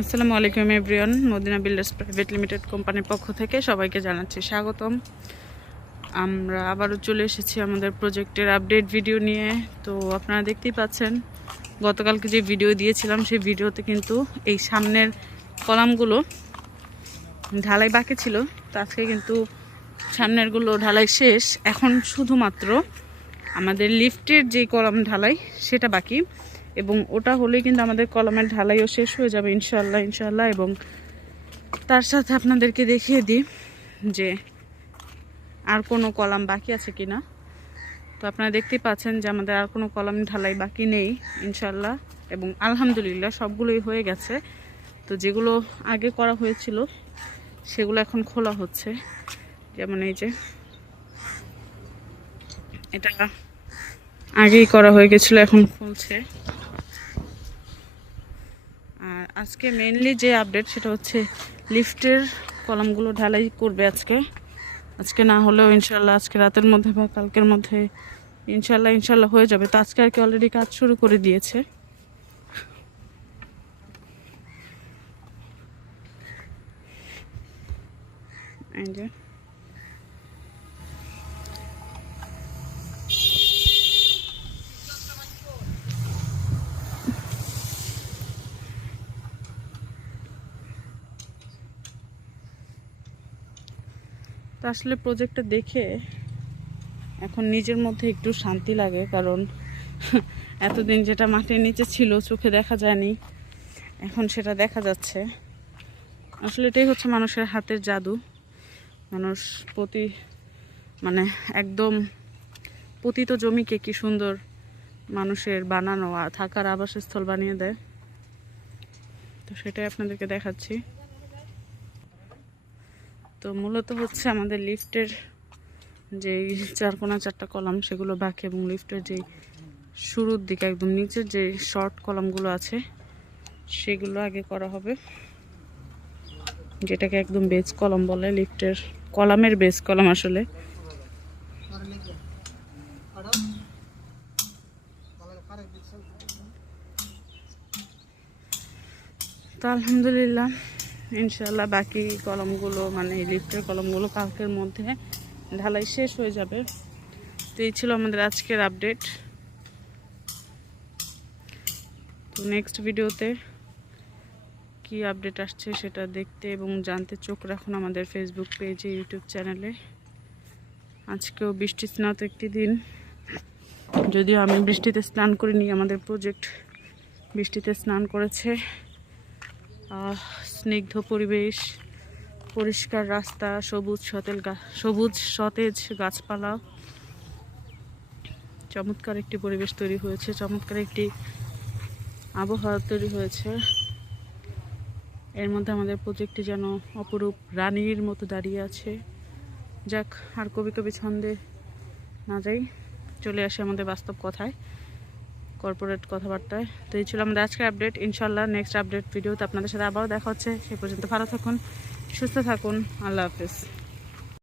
আসসালামু আলাইকুম everyone, Madina builders private limited কোম্পানির পক্ষ থেকে সবাইকে জানাচ্ছি স্বাগতম। আমরা আবারও চলে এসেছি আমাদের প্রজেক্টের আপডেট ভিডিও নিয়ে। তো আপনারা দেখতেই পাচ্ছেন, গতকালকে যে ভিডিও দিয়েছিলাম সেই ভিডিওতে কিন্তু এই সামনের কলামগুলো ঢালাই বাকি ছিল। তো আজকে কিন্তু সামনেরগুলো ঢালাই শেষ। এখন শুধুমাত্র আমাদের লিফটের যে কলাম ঢালাই সেটা বাকি, এবং ওটা হলেই কিন্তু আমাদের কলমের ঢালাইও শেষ হয়ে যাবে ইনশাল্লাহ। এবং তার সাথে আপনাদেরকে দেখিয়ে দিই যে আর কোনো কলাম বাকি আছে কিনা। তো আপনারা দেখতেই পাচ্ছেন যে আমাদের আর কোনো কলাম ঢালাই বাকি নেই ইনশাল্লাহ, এবং আলহামদুলিল্লাহ সবগুলোই হয়ে গেছে। তো যেগুলো আগে করা হয়েছিল সেগুলো এখন খোলা হচ্ছে। যেমন এই যে এটা আগেই করা হয়ে গেছিলো, এখন খুলছে। আর আজকে মেইনলি যে আপডেট সেটা হচ্ছে লিফটের কলামগুলো ঢালাই করবে আজকে না হলেও ইনশাল্লাহ আজকে রাতের মধ্যে বা কালকের মধ্যে ইনশাল্লাহ হয়ে যাবে। তো আজকে আর কি অলরেডি কাজ শুরু করে দিয়েছে। এই যে তো আসলে প্রজেক্টটা দেখে এখন নিজের মধ্যে একটু শান্তি লাগে, কারণ এতদিন যেটা মাটির নিচে ছিল চোখে দেখা যায়নি, এখন সেটা দেখা যাচ্ছে। আসলে এটাই হচ্ছে মানুষের হাতের জাদু। মানুষ একদম পতিত জমিকে কি সুন্দর মানুষের বানানো থাকার আবাসস্থল বানিয়ে দেয়। তো সেটাই আপনাদেরকে দেখাচ্ছি। তো মূলত হচ্ছে আমাদের লিফটের যেই চারকোনা চারটা কলাম সেগুলো বাকি, এবং লিফটের যেই শুরুর দিকে একদম নিচের যে শর্ট কলামগুলো আছে সেগুলো আগে করা হবে, যেটাকে একদম বেস কলাম বলে। লিফটের কলামের বেস কলাম আসলে। তো আলহামদুলিল্লাহ ইনশাল্লাহ বাকি কলমগুলো লিফটের কলমগুলো কালকের মধ্যে ঢালাই শেষ হয়ে যাবে। তো এই ছিল আমাদের আজকের আপডেট। তো নেক্সট ভিডিওতে কি আপডেট আসছে সেটা দেখতে এবং জানতে চোখ রাখুন আমাদের ফেসবুক পেজে, ইউটিউব চ্যানেলে। আজকেও বৃষ্টি স্নাত একটি দিন, যদিও আমি বৃষ্টিতে স্নান করিনি, আমাদের প্রজেক্ট বৃষ্টিতে স্নান করেছে। স্নিগ্ধ পরিবেশ, পরিষ্কার রাস্তা, সবুজ সতেজ গাছপালা, চমৎকার একটি পরিবেশ তৈরি হয়েছে, চমৎকার একটি আবহাওয়া তৈরি হয়েছে। এর মধ্যে আমাদের প্রজেক্টটি যেন অপরূপ রানীর মতো দাঁড়িয়ে আছে। যাক, আর কবি ছন্দে না যাই, চলে আসে আমাদের বাস্তব কথায়, কর্পোরেট কথাবার্তায়। তো এই ছিল আমাদের আজকের আপডেট। ইনশাল্লাহ নেক্সট আপডেট ভিডিওতে আপনাদের সাথে আবারও দেখা হচ্ছে। সে পর্যন্ত ভালো থাকুন, সুস্থ থাকুন। আল্লাহ হাফেজ।